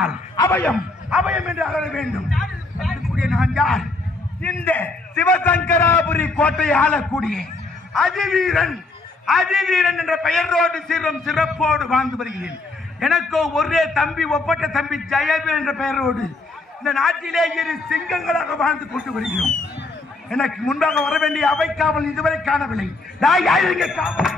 என்றால் அபயம் அபயம் என்று அகல வேண்டும். நான் யார்? இந்த சிவசங்கராபுரி கோட்டையை ஆளக்கூடிய அதிவீரன் அதிவீரன் என்ற பெயரோடு சீரும் சிறப்போடு வாழ்ந்து வருகிறேன். எனக்கு ஒரே தம்பி, ஒப்பட்ட தம்பி ஜெயவீரன் என்ற பெயரோடு இந்த நாட்டிலே இரு சிங்கங்களாக வாழ்ந்து கொண்டு வருகிறோம். எனக்கு முன்பாக வர வேண்டிய அவை காவல் இதுவரை காணவில்லை. நான் யாருங்க காவல்?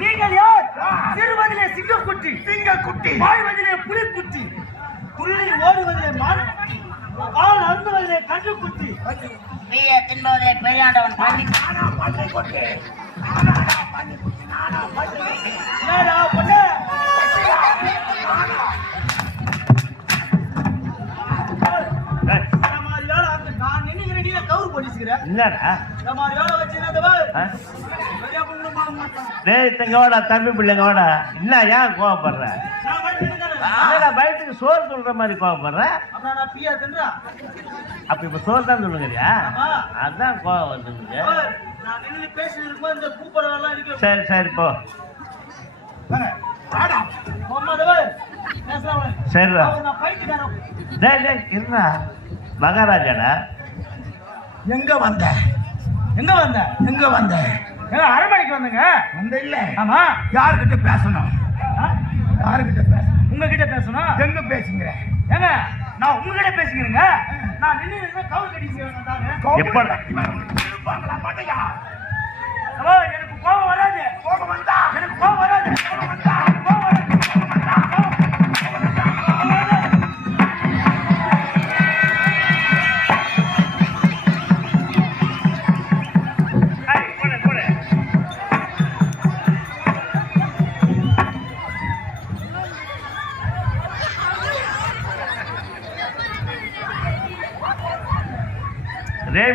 நீங்கள் யார்? சிறுவதிலே சிங்கக்குட்டி, சிங்கக்குட்டி வாழ்வதிலே புலிக்குட்டி, புள்ளி ஓடுவதிலே மான்குட்டி, பால் அருந்துவதிலே கன்றுக்குட்டி, தின்போதே பெரியாண்டவன் தம்பி பிள்ளைங்கோட என்ன ஏன் கோவப்படுற? பயத்துக்கு சோறு சொல்ற மாதிரி கோவப்படுற. அப்ப இப்ப சோறு தான் சொல்லுங்கறியா? அதான் கோவம் வந்துங்க. சரி சரி போ. சரிடா என்ன மகாராஜாடா? எங்க வந்த? எங்க வந்த? எங்க வந்த? அரண்மனைக்கு வந்தங்க. வந்த இல்ல? ஆமா. யாருக்கிட்ட பேசணும்? யாருக்கிட்ட பேசணும்? உங்ககிட்ட பேசணும். எங்க பேசுங்க? ஏங்க நான் உங்ககிட்ட பேசுகிறேங்க. நான் நின்று கவுல் கட்டிக்கிறேன். எனக்கு கோபம் வராது. கோபம் வந்தா எனக்கு கோபம் வராது.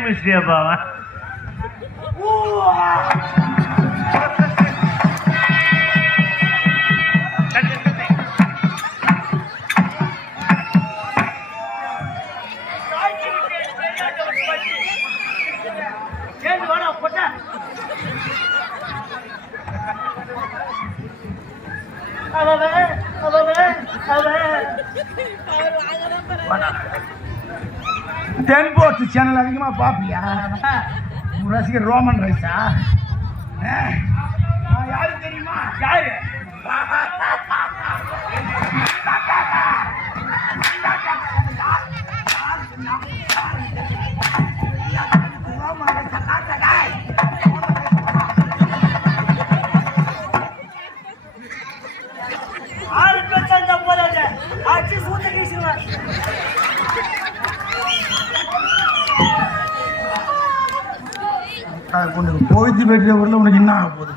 மிஸ்டியா பாவா தென்போர்ட் சேனல் அதிகமா பாப்பியா? ரசிகர் ரோமன் ரைஸா? யாரு தெரியுமா? யாரு? போயிட்டு போயிட்டு ஊர்ல உனக்கு என்ன ஆக போகுது?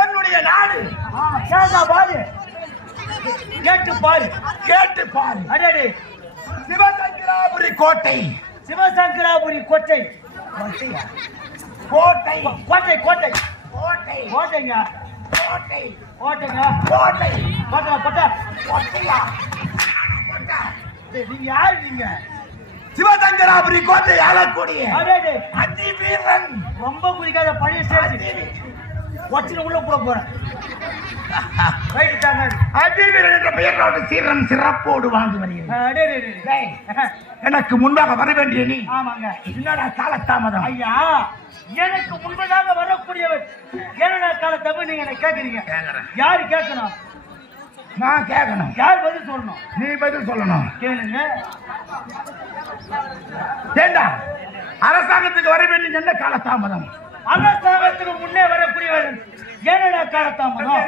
என்னுடைய நாடு கேட்டு பாரு, கேட்டு பாரு. அடே சிவசங்கராபுரி கோட்டை. சிவசங்கராபுரி கோட்டை. கோட்டை கோட்டை கோட்டை கோட்டை கோட்டைங்க. கோட்டை கோட்டைங்க. கோட்டை கோட்டை கோட்டை கோட்டையா? நீங்க யாரு? நீங்க சிவசங்கராபுரி கோட்டை ஆளக்கூடிய அடே அதிவீரன். ரொம்ப குடிக்காத பழைய ஸ்டேஜ் வச்சுட்டு உள்ள கூட போறேன். அதிவீரன் என்ற பெயரோடு சீரம் சிறப்போடு வாழ்ந்து வருகிறேன். எனக்கு முன்பாக வர வேண்டிய நீ என்னடா காலதாமதம்? ஐயா, எனக்கு முன்பதாக வரக்கூடியவர் என்னடா காலத்தாம நீங்க என்ன கேக்குறீங்க? யாரு கேட்கணும்? நான் கேட்கணும். யார் பதில் சொல்லணும்? நீ பதில் சொல்லணும். கேளுங்க. ஏண்டா அரசாங்கத்துக்கு வர வேண்டிய என்ன காலதாமதம்? அரசாங்கத்துக்கு முன்னே வரக்கூடிய என்னடா காலத்தாமதம்?